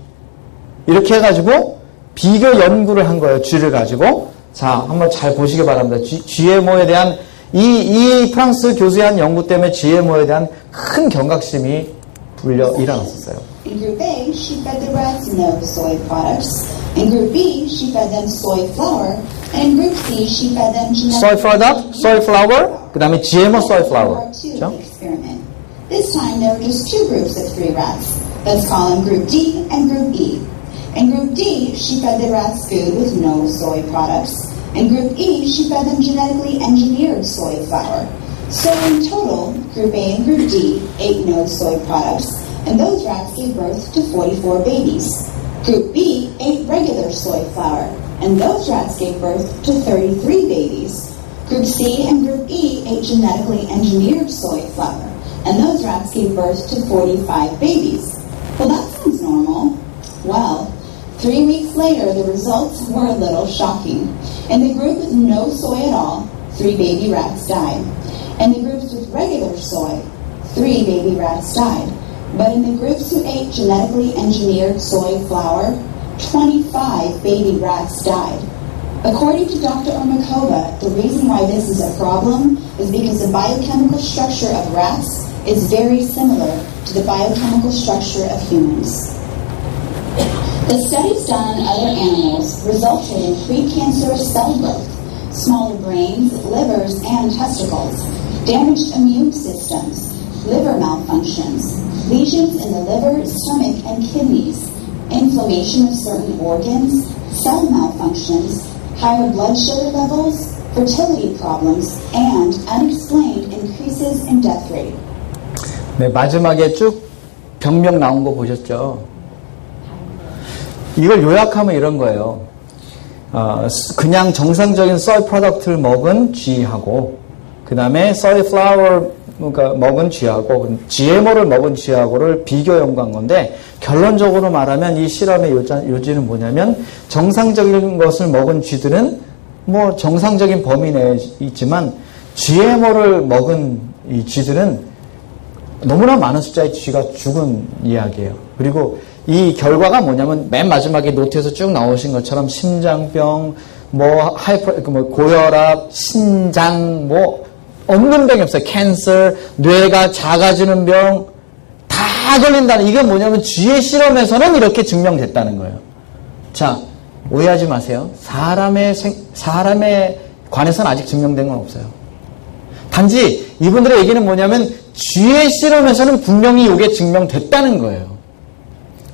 이렇게 해가지고 비교 연구를 한 거예요. 쥐를 가지고. 자, 한번 잘 보시기 바랍니다. GMO에 대한 이 프랑스 교수의 한 연구 때문에 GMO에 대한 큰 경각심이 일어났었어요. In Group A, she fed the rats no soy products. In Group B, she fed them soy flour. And in Group C, she fed them soy product, soy flour, 그 다음에 GMO soy flour. 그렇죠? Experiment. This time there were just two groups of 3 rats. Let's call them Group D and Group E. In Group D, she fed the rats food with no soy products. In Group E, she fed them genetically engineered soy flour. So in total, Group A and Group D ate no soy products, and those rats gave birth to 44 babies. Group B ate regular soy flour, and those rats gave birth to 33 babies. Group C and Group E ate genetically engineered soy flour, and those rats gave birth to 45 babies. Well, that sounds normal. Well, 3 weeks later, the results were a little shocking. In the group with no soy at all, 3 baby rats died. In the groups with regular soy, 3 baby rats died. But in the groups who ate genetically engineered soy flour, 25 baby rats died. According to Dr. Ermakova, the reason why this is a problem is because the biochemical structure of rats is very similar to the biochemical structure of humans. The studies done on other animals resulted in precancerous cell growth, smaller brains, livers, and testicles, damaged immune systems, liver malfunctions, lesions in the liver, stomach, and kidneys, inflammation of certain organs, cell malfunctions, higher blood sugar levels, fertility problems, and unexplained increases in death rate. 네, 마지막에 쭉 병명 나온 거 보셨죠? 이걸 요약하면 이런 거예요. 그냥 정상적인 soy 프로덕트를 먹은 쥐하고, 그 다음에 soy flour 먹은 쥐하고, GMO를 먹은 쥐하고를 비교 연구한 건데, 결론적으로 말하면 이 실험의 요지는 뭐냐면, 정상적인 것을 먹은 쥐들은 뭐 정상적인 범위 내에 있지만, GMO를 먹은 이 쥐들은 너무나 많은 숫자의 쥐가 죽은 이야기예요. 그리고 이 결과가 뭐냐면 맨 마지막에 노트에서 쭉 나오신 것처럼 심장병, 고혈압, 신장, 없는 병이 없어요. 캔서, 뇌가 작아지는 병, 다 걸린다는, 이게 뭐냐면 쥐의 실험에서는 이렇게 증명됐다는 거예요. 자, 오해하지 마세요. 사람에 관해서는 아직 증명된 건 없어요. 단지 이분들의 얘기는 뭐냐면 쥐의 실험에서는 분명히 이게 증명됐다는 거예요.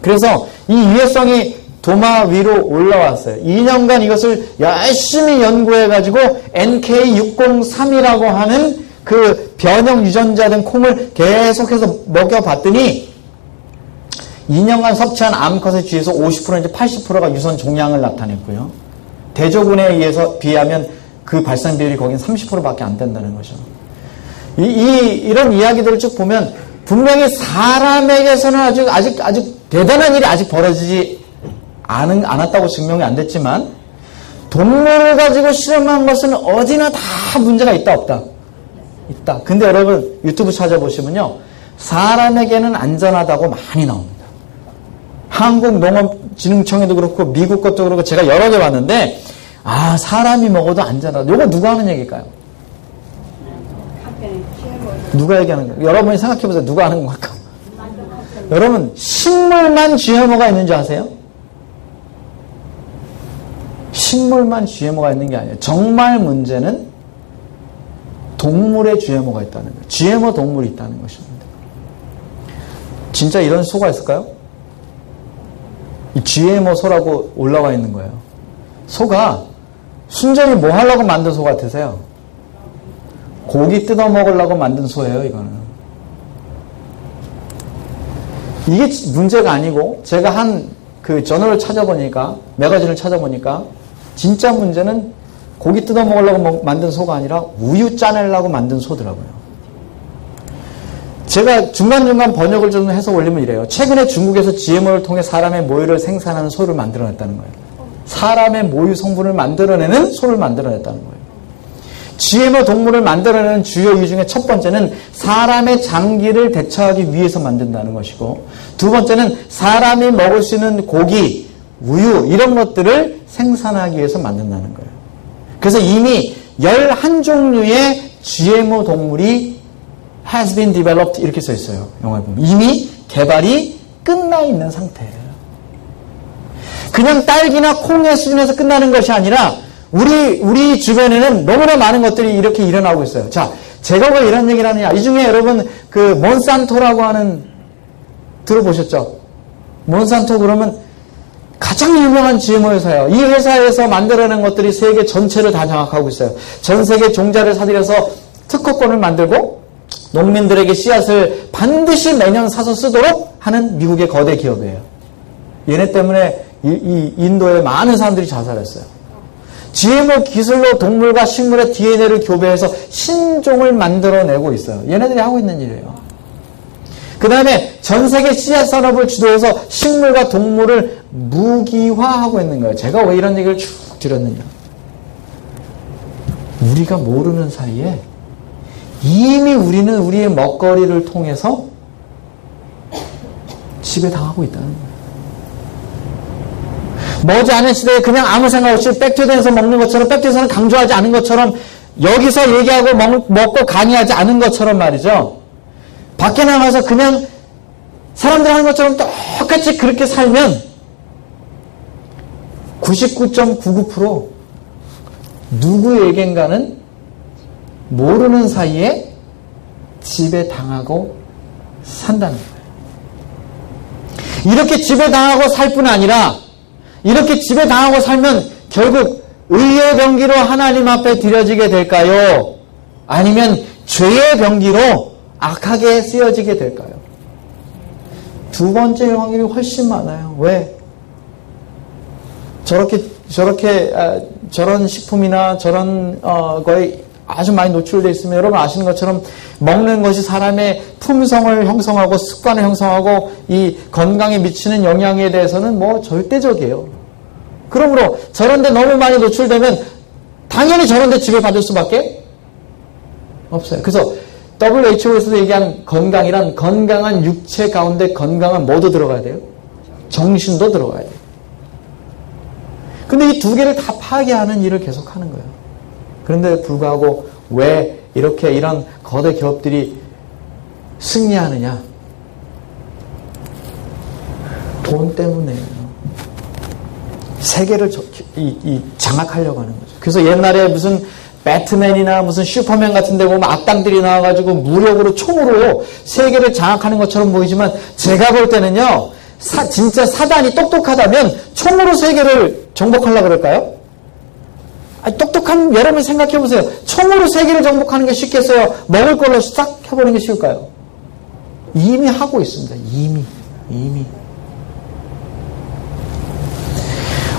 그래서 이 유해성이 도마 위로 올라왔어요. 2년간 이것을 열심히 연구해가지고 NK603이라고 하는 그 변형 유전자 된 콩을 계속해서 먹여봤더니 2년간 섭취한 암컷의 쥐에서 50% 이제 80%가 유선 종양을 나타냈고요. 대조군에 의해서 비하면 그 발생 비율이 거긴 30%밖에 안 된다는 거죠. 이런 이야기들을 쭉 보면 분명히 사람에게서는 아주 대단한 일이 아직 벌어지지 않았다고 증명이 안 됐지만 동물을 가지고 실험한 것은 어디나 다 문제가 있다 없다? 있다. 근데 여러분 유튜브 찾아보시면요. 사람에게는 안전하다고 많이 나옵니다. 한국농업진흥청에도 그렇고 미국 것도 그렇고 제가 여러 개 봤는데 사람이 먹어도 안전하다. 이거 누가 하는 얘기일까요? 누가 얘기하는 거예요? 여러분이 생각해보세요. 누가 하는 걸까? 여러분 식물만 GMO가 있는 줄 아세요? 식물만 GMO가 있는 게 아니에요. 정말 문제는 동물의 GMO가 있다는 거예요. GMO 동물이 있다는 것입니다. 진짜 이런 소가 있을까요? 이 GMO 소라고 올라와 있는 거예요. 소가 순전히 뭐 하려고 만든 소 같으세요? 고기 뜯어 먹으려고 만든 소예요, 이거는. 이게 문제가 아니고, 제가 그 저널을 찾아보니까, 매거진을 찾아보니까, 진짜 문제는 고기 뜯어 먹으려고 만든 소가 아니라 우유 짜내려고 만든 소더라고요. 제가 중간중간 번역을 좀 해서 올리면 이래요. 최근에 중국에서 GMO를 통해 사람의 모유를 생산하는 소를 만들어냈다는 거예요. 사람의 모유 성분을 만들어내는 소를 만들어냈다는 거예요. GMO 동물을 만들어내는 주요 이유 중에 첫 번째는 사람의 장기를 대처하기 위해서 만든다는 것이고, 두 번째는 사람이 먹을 수 있는 고기, 우유 이런 것들을 생산하기 위해서 만든다는 거예요. 그래서 이미 11종류의 GMO 동물이 has been developed 이렇게 써 있어요. 영화에 보면. 이미 개발이 끝나 있는 상태예요. 그냥 딸기나 콩의 수준에서 끝나는 것이 아니라 우리 주변에는 너무나 많은 것들이 이렇게 일어나고 있어요. 자, 제가 왜 이런 얘기를 하느냐. 이 중에 여러분 그 몬산토라고 하는 들어보셨죠? 몬산토 그러면 가장 유명한 GMO 회사예요. 이 회사에서 만들어낸 것들이 세계 전체를 다 장악하고 있어요. 전 세계 종자를 사들여서 특허권을 만들고 농민들에게 씨앗을 반드시 매년 사서 쓰도록 하는 미국의 거대 기업이에요. 얘네 때문에 이 인도에 많은 사람들이 자살했어요. GMO 기술로 동물과 식물의 DNA를 교배해서 신종을 만들어내고 있어요. 얘네들이 하고 있는 일이에요. 그 다음에 전 세계 씨앗 산업을 주도해서 식물과 동물을 무기화하고 있는 거예요. 제가 왜 이런 얘기를 쭉 드렸느냐. 우리가 모르는 사이에 이미 우리는 우리의 먹거리를 통해서 지배당하고 있다는 거예요. 머지않은 시대에 그냥 아무 생각 없이 백투데이에서 먹는 것처럼, 백투데이에서는 강조하지 않은 것처럼, 여기서 얘기하고 먹고 강의하지 않은 것처럼 말이죠. 밖에 나가서 그냥 사람들 하는 것처럼 똑같이 그렇게 살면 99.99% 누구에겐가는 모르는 사이에 지배당하고 산다는 거예요. 이렇게 지배당하고 살 뿐 아니라 이렇게 지배당하고 살면 결국 의의 병기로 하나님 앞에 드려지게 될까요? 아니면 죄의 병기로 악하게 쓰여지게 될까요? 두 번째의 확률이 훨씬 많아요. 왜? 저런 식품이나 저런 거에 아주 많이 노출되어 있으면 여러분 아시는 것처럼 먹는 것이 사람의 품성을 형성하고 습관을 형성하고 이 건강에 미치는 영향에 대해서는 뭐 절대적이에요. 그러므로 저런데 너무 많이 노출되면 당연히 저런데 지배받을 수밖에 없어요. 그래서 WHO에서도 얘기한 건강이란 건강한 육체 가운데 건강한 뭐도 들어가야 돼요? 정신도 들어가야 돼요. 근데 이 두 개를 다 파괴하는 일을 계속하는 거예요. 그런데 불구하고 왜 이렇게 이런 거대 기업들이 승리하느냐? 돈 때문에요. 세계를 장악하려고 하는 거죠. 그래서 옛날에 무슨 배트맨이나 무슨 슈퍼맨 같은 데 보면 악당들이 나와가지고 무력으로 총으로 세계를 장악하는 것처럼 보이지만 제가 볼 때는요, 진짜 사단이 똑똑하다면 총으로 세계를 정복하려고 그럴까요? 똑똑한 여러분 생각해보세요. 총으로 세계를 정복하는 게 쉽겠어요? 먹을 걸로 싹 해버리는 게 쉬울까요? 이미 하고 있습니다. 이미.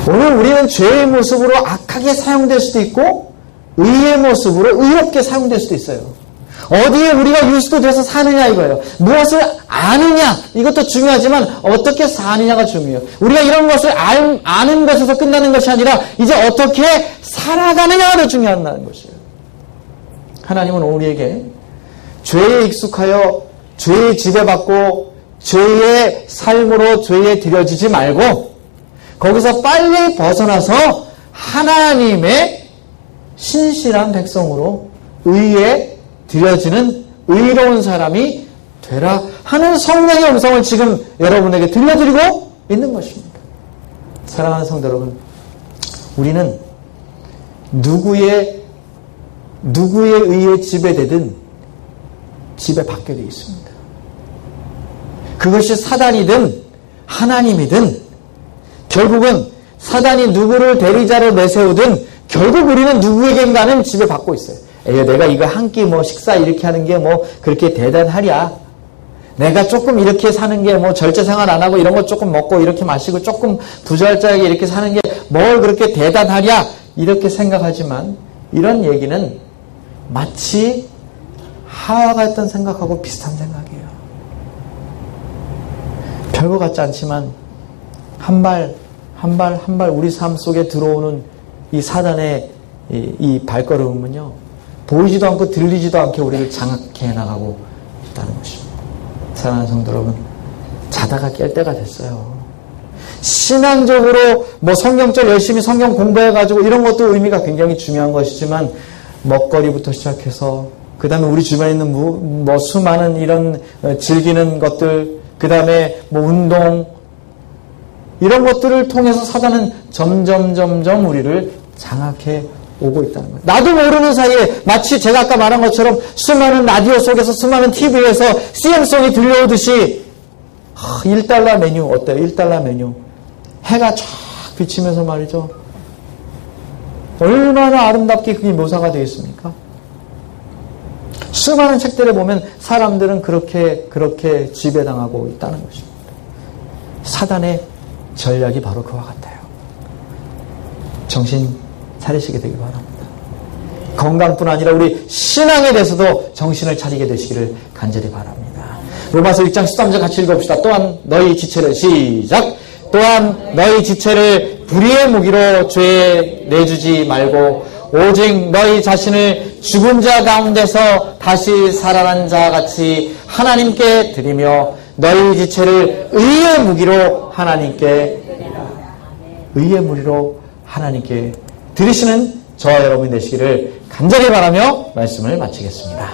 오늘 우리는 죄의 모습으로 악하게 사용될 수도 있고 의의 모습으로 의롭게 사용될 수도 있어요. 어디에 우리가 유스도돼서 사느냐 이거예요. 무엇을 아느냐 이것도 중요하지만 어떻게 사느냐가 중요해요. 우리가 이런 것을 아는 것에서 끝나는 것이 아니라 이제 어떻게 살아가느냐가 더 중요하다는 것이에요. 하나님은 우리에게 죄에 익숙하여 죄에 지배받고 죄의 삶으로 죄에 들여지지 말고 거기서 빨리 벗어나서 하나님의 신실한 백성으로 의에 들여지는 의로운 사람이 되라 하는 성령의 음성을 지금 여러분에게 들려드리고 있는 것입니다. 사랑하는 성도 여러분, 우리는 누구의 의에 지배되든 지배받게 되어 있습니다. 그것이 사단이든 하나님이든 결국은 사단이 누구를 대리자로 내세우든 결국 우리는 누구에겐가는 지배받고 있어요. 에이, 내가 이거 한 끼 식사 이렇게 하는 게 그렇게 대단하랴. 내가 조금 이렇게 사는 게 절제 생활 안 하고 이런 거 조금 먹고 이렇게 마시고 조금 부자일자하게 이렇게 사는 게 뭘 그렇게 대단하랴. 이렇게 생각하지만 이런 얘기는 마치 하와가 했던 생각하고 비슷한 생각이에요. 별거 같지 않지만 한 발 우리 삶 속에 들어오는 이 사단의 이 발걸음은요, 보이지도 않고 들리지도 않게 우리를 장악해 나가고 있다는 것입니다. 사랑하는 성도 여러분, 자다가 깰 때가 됐어요. 신앙적으로 성경절 열심히 성경 공부해가지고 이런 것도 의미가 굉장히 중요한 것이지만 먹거리부터 시작해서 그 다음에 우리 주변에 있는 수많은 이런 즐기는 것들, 그 다음에 운동, 이런 것들을 통해서 사단은 점점 우리를 장악해 오고 있다는 거예요. 나도 모르는 사이에 마치 제가 아까 말한 것처럼 수많은 라디오 속에서 수많은 TV에서 CM송이 들려오듯이 1달러 메뉴 어때요? 1달러 메뉴. 해가 쫙 비치면서 말이죠. 얼마나 아름답게 그게 묘사가 되어 있습니까? 수많은 책들에 보면 사람들은 그렇게 지배당하고 있다는 것입니다. 사단의 전략이 바로 그와 같아요. 정신 차리시게 되길 바랍니다. 건강뿐 아니라 우리 신앙에 대해서도 정신을 차리게 되시기를 간절히 바랍니다. 로마서 1장 13절 같이 읽어봅시다. 또한 너희 지체를 시작. 또한 너희 지체를 불의의 무기로 죄에 내주지 말고 오직 너희 자신을 죽은 자 가운데서 다시 살아난 자 같이 하나님께 드리며 너희 지체를 의의 무기로 하나님께 드리시는 저와 여러분이 되시기를 간절히 바라며 말씀을 마치겠습니다.